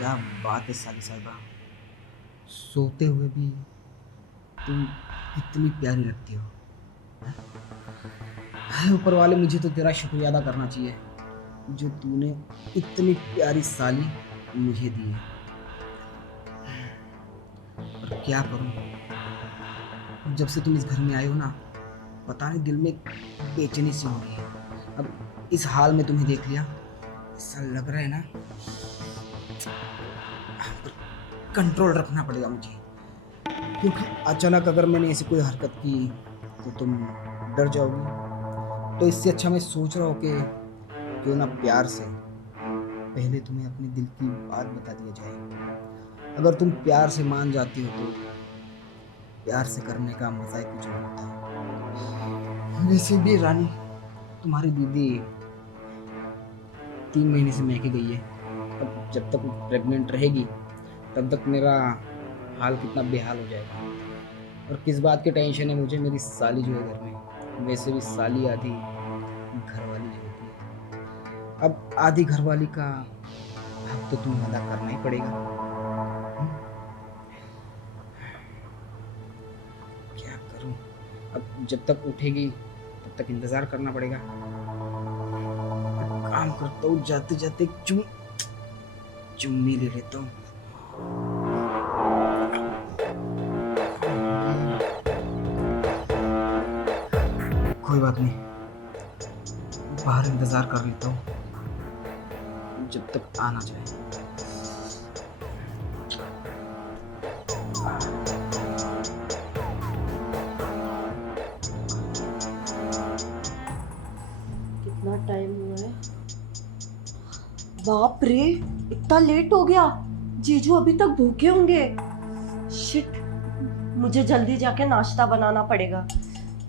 क्या बात है साली साहिबा, सोते हुए भी तुम इतनी प्यारी लगती हो। हाय ऊपर वाले, मुझे तो तेरा शुक्रिया अदा करना चाहिए जो तूने इतनी प्यारी साली मुझे दी है। पर क्या करूं, जब से तुम इस घर में आए हो ना, पता नहीं दिल में एक बेचैनी सी हो रही है। अब इस हाल में तुम्हें देख लिया, ऐसा लग रहा है ना, कंट्रोल रखना पड़ेगा मुझे, क्योंकि अचानक अगर मैंने ऐसी कोई हरकत की तो तुम डर जाओगी। तो इससे अच्छा मैं सोच रहा हूँ कि क्यों ना प्यार से पहले तुम्हें अपने दिल की बात बता दिया जाए। अगर तुम प्यार से मान जाती हो तो प्यार से करने का मजा ही कुछ और होता है। वैसे भी रानी, तुम्हारी दीदी 3 महीने से मैके गई है। अब जब तक प्रेग्नेंट रहेगी तब तक मेरा हाल कितना बेहाल हो जाएगा। और किस बात की टेंशन है मुझे, मेरी साली जो है घर में, वैसे भी साली आधी घरवाली जो होती है। अब आधी घरवाली का हक तो तुम्हें अदा करना ही पड़ेगा। हम्म, क्या करूं, अब जब तक उठेगी तब तक इंतजार करना पड़ेगा। एक काम करता हूँ, जाते जाते चुम्मी ले लेता हूँ। कोई बात नहीं, बाहर इंतजार कर लेता हूँ जब तक आ ना जाए। कितना टाइम हुआ है? बाप रे, इतना लेट हो गया। जीजू अभी तक भूखे होंगे। शिट, मुझे जल्दी जाके नाश्ता बनाना पड़ेगा।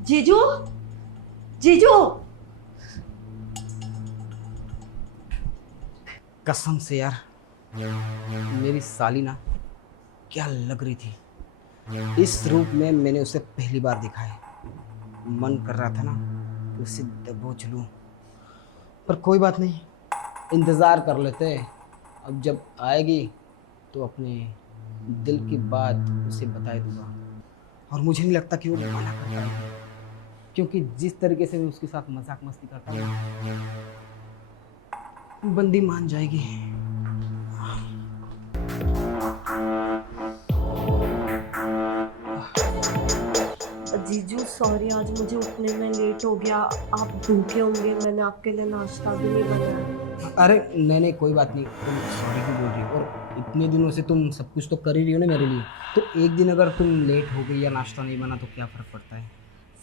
जीजू, जीजू। कसम से यार, मेरी साली ना क्या लग रही थी। इस रूप में मैंने उसे पहली बार देखा है। मन कर रहा था ना कि उसे दबोच लूं, पर कोई बात नहीं, इंतज़ार कर लेते हैं। अब जब आएगी तो अपने दिल की बात उसे बता दूंगा। और मुझे नहीं लगता कि वो मना कर पाएगी, क्योंकि जिस तरीके से मैं उसके साथ मजाक मस्ती करता हूँ, बंदी मान जाएगी। जीजू सॉरी, आज मुझे उठने में लेट हो गया। आप भूखे होंगे, मैंने आपके लिए नाश्ता भी नहीं बनाया। अरे नहीं नहीं, कोई बात नहीं, तुम सॉरी क्यों बोल रही हो। और इतने दिनों से तुम सब कुछ तो कर ही रही हो ना मेरे लिए, तो एक दिन अगर तुम लेट हो गई या नाश्ता नहीं बना तो क्या फ़र्क पड़ता है।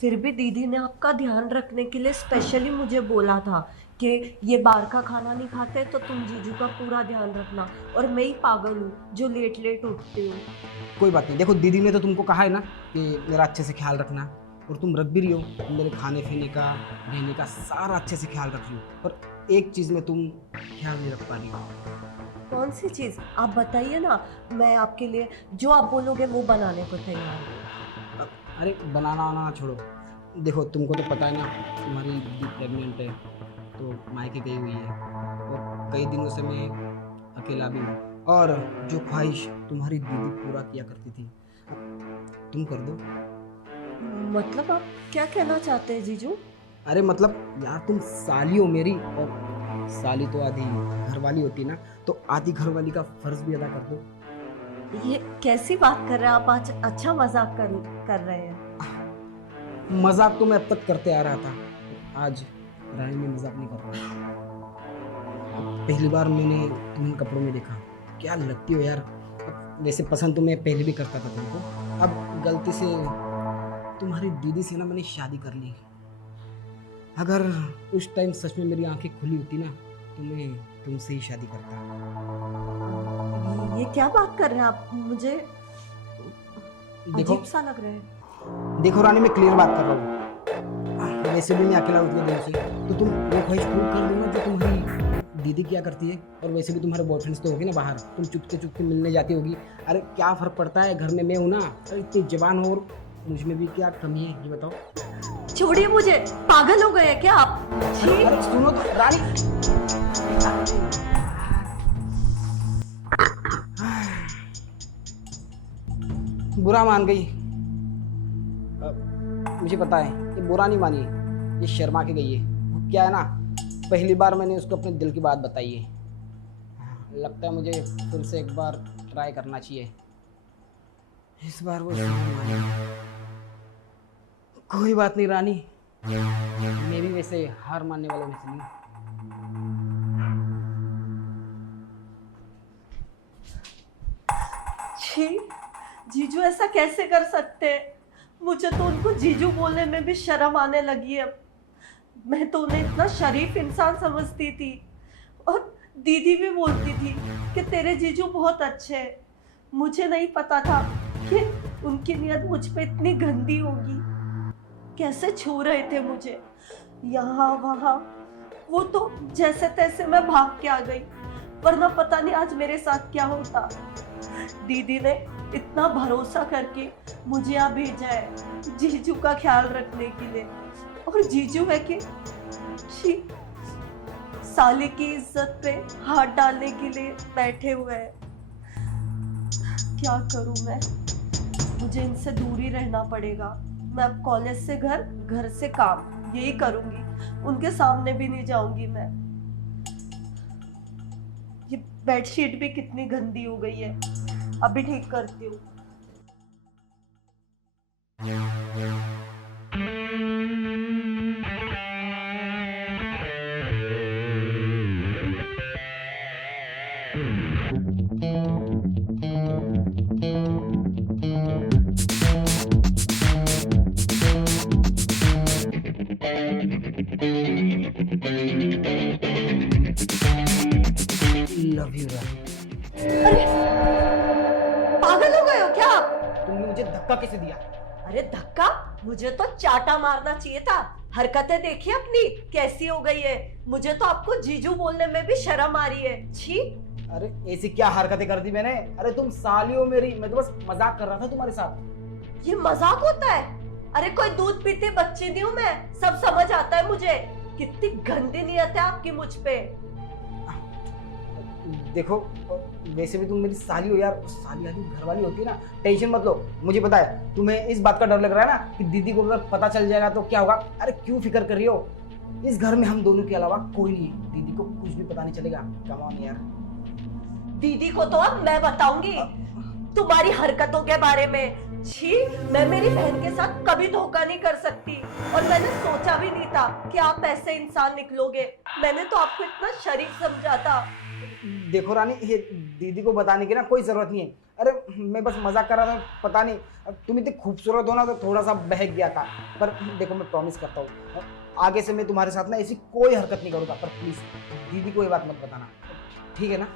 फिर भी दीदी ने आपका ध्यान रखने के लिए स्पेशली मुझे बोला था कि ये बाहर का खाना नहीं खाते तो तुम जीजू का पूरा ध्यान रखना। और मैं ही पागल हूँ जो लेट लेट उठती हूँ। कोई बात नहीं, देखो दीदी ने तो तुमको कहा है ना कि मेरा अच्छे से ख्याल रखना, और तुम रख भी रही हो। मेरे खाने पीने का, रहने का सारा अच्छे से ख्याल रख रही हो, पर एक चीज़ में तुम ख्याल नहीं रख पा रही हो। कौन सी चीज़ आप बताइए ना, मैं आपके लिए जो आप बोलोगे वो बनाने को तैयार हूँ। अरे बनाना वाना छोड़ो, देखो तुमको तो पता है ना, तुम्हारी दीदी प्रेग्नेंट है तो मायके गई हुई है, और कई दिनों से मैं अकेला भी हूँ। और जो ख्वाहिश तुम्हारी दीदी पूरा किया करती थी, तुम कर दो। मतलब आप क्या कहना चाहते हैं जीजू? अरे मतलब यार, तुम साली हो मेरी, और साली तो आधी घरवाली होती है ना, तो आधी घरवाली का फर्ज भी अदा कर दो। ये कैसी बात कर रहे हैं आप? आज अच्छा मजाक कर रहे हैं। मजाक तो मैं अब तक करते आ रहा था, आज रानी में मजाक नहीं कर रहा। पहली बार मैंने तुम्हें कपड़ों में देखा, क्या लगती हो यार। वैसे पसंद तो मैं पहले भी करता था तुमको, अब गलती से तुम्हारी दीदी से ना मैंने शादी कर ली। अगर उस टाइम सच में मेरी आंखें खुली होती ना तो मैं तुमसे ही शादी करता। ये क्या बात कर रहे हैं आप? मुझे देखो अजीब सा लग रहा है। देखो रानी, मैं क्लियर बात कर रहा हूँ। वैसे भी मैं अकेला उतने दिनों से, तो तुम वो ख्वाहिश पूरी कर दो ना जो तुम्हारी दीदी क्या करती है। और वैसे भी तुम्हारे बॉयफ्रेंड्स तो होगे ना बाहर, तुम चुपके चुपके मिलने जाती होगी। अरे क्या फ़र्क पड़ता है, घर में मैं हूँ ना। अरे इतनी जवान हो और मुझ में भी क्या कमी है ये बताओ। छोड़िए मुझे, पागल हो गए हैं क्या आप? अरे अरे सुनो तो रानी। बुरा मान गई। मुझे पता है ये बुरा नहीं मानी, ये शर्मा के गई है। वो क्या है ना, पहली बार मैंने उसको अपने दिल की बात बताई है। लगता है मुझे फिर से एक बार ट्राई करना चाहिए। इस बार वो नहीं मानी। कोई बात नहीं रानी, मैं भी वैसे हार मानने वालों में से नहीं। छी, जीजू ऐसा कैसे कर सकते हैं? मुझे तो उनको जीजू बोलने में भी शर्म आने लगी है। मैं तो उन्हें इतना शरीफ इंसान समझती थी, और दीदी भी बोलती थी कि तेरे जीजू बहुत अच्छे हैं। मुझे नहीं पता था कि उनकी नियत मुझ पे इतनी गंदी होगी। कैसे छू रहे थे मुझे यहाँ वहाँ। वो तो जैसे तैसे मैं भाग के आ गई, वरना पता नहीं आज मेरे साथ क्या होता। दीदी ने इतना भरोसा करके मुझे यहाँ भेजा है जीजू का ख्याल रखने के लिए, और जीजू है कि छी, साली की इज्जत पे हाथ डालने के लिए बैठे हुए हैं। क्या करूं मैं? मुझे इनसे दूर ही रहना पड़ेगा। मैं अब कॉलेज से घर, घर से काम, यही करूंगी। उनके सामने भी नहीं जाऊंगी मैं। ये बेडशीट भी कितनी गंदी हो गई है, अभी ठीक करती हूँ। लव यू रानी। अरे पागल हो गए हो क्या आप? तुमने मुझे धक्का कैसे दिया? अरे धक्का? मुझे तो चाटा मारना चाहिए था। हरकतें देखिए अपनी कैसी हो गई है। मुझे तो आपको जीजू बोलने में भी शर्म आ रही है। छी। अरे ऐसी क्या हरकतें कर दी मैंने? अरे तुम साली हो मेरी, मैं तो बस मजाक कर रहा था तुम्हारे साथ। ये मजाक होता है? अरे कोई दूध पीते बच्चे नहीं हूँ मैं, सब समझ आता है मुझे। कितनी गंदी नियत है आपकी मुझ पे। देखो वैसे भी तुम मेरी साली हो यार, साली आदमी घर वाली होती है ना। टेंशन मत लो, मुझे पता है तुम्हें इस बात का डर लग रहा है ना कि दीदी को अगर पता चल जाएगा तो क्या होगा। अरे क्यों फिक्र कर रही हो? इस घर में हम दोनों के अलावा कोई नहीं है, दीदी को कुछ भी पता नहीं चलेगा। कम ऑन यार। दीदी को तो अब मैं बताऊंगी तुम्हारी हरकतों के बारे में। छी, मैं मेरी बहन के साथ कभी धोखा नहीं कर सकती, और मैंने सोचा भी नहीं था कि आप ऐसे इंसान निकलोगे। मैंने तो आपको इतना शरीफ समझा था। देखो रानी, ये दीदी को बताने की ना कोई जरूरत नहीं है। अरे मैं बस मजाक कर रहा था। पता नहीं तुम इतनी खूबसूरत हो ना, तो थोड़ा सा बहक गया था। पर देखो मैं प्रॉमिस करता हूँ आगे से मैं तुम्हारे साथ ना ऐसी कोई हरकत नहीं करूँगा। पर प्लीज दीदी को ये बात मत बताना, ठीक है ना?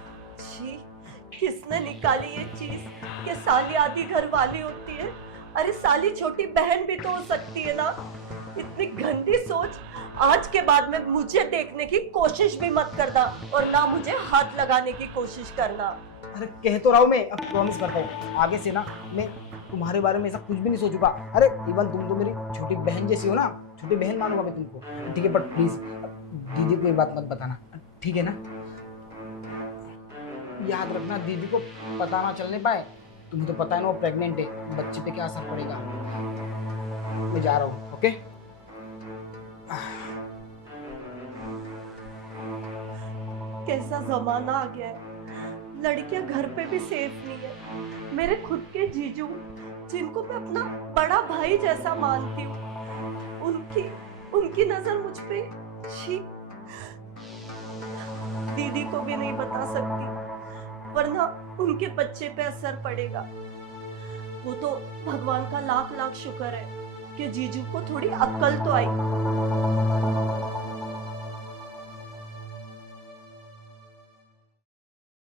छी, किसने निकाली ये चीज कि साली आधी घर वाली होती है? अरे साली छोटी बहन भी तो हो सकती है ना। इतनी गंदी सोच। आज के बाद में मुझे देखने की कोशिश भी मत करना, और ना मुझे हाथ लगाने की कोशिश करना। अरे कह तो रहा हूँ मैं, अब प्रॉमिस करता हूँ आगे से ना मैं तुम्हारे बारे में ऐसा कुछ भी नहीं सोचूंगा। अरे इवन तुम तो मेरी छोटी बहन जैसी हो ना, छोटी बहन मानूंगा मैं तुमको, ठीक है? बट प्लीज दीदी को ये बात मत बताना, ठीक है ना? याद रखना दीदी को पता ना चलने पाए। तुम्हें तो पता है ना वो प्रेग्नेंट है, बच्चे पे क्या असर पड़ेगा। मैं जा रहा हूँ, ओके? कैसा जमाना आ गया है, लड़कियां घर पे भी सेफ नहीं है। मेरे खुद के जीजू, जिनको मैं अपना बड़ा भाई जैसा मानती हूँ, उनकी नजर मुझ पे। छी, दीदी को भी नहीं बता सकती, वरना उनके बच्चे पे असर पड़ेगा। वो तो भगवान का लाख लाख शुक्र है कि जीजू को थोड़ी अक्ल तो आई।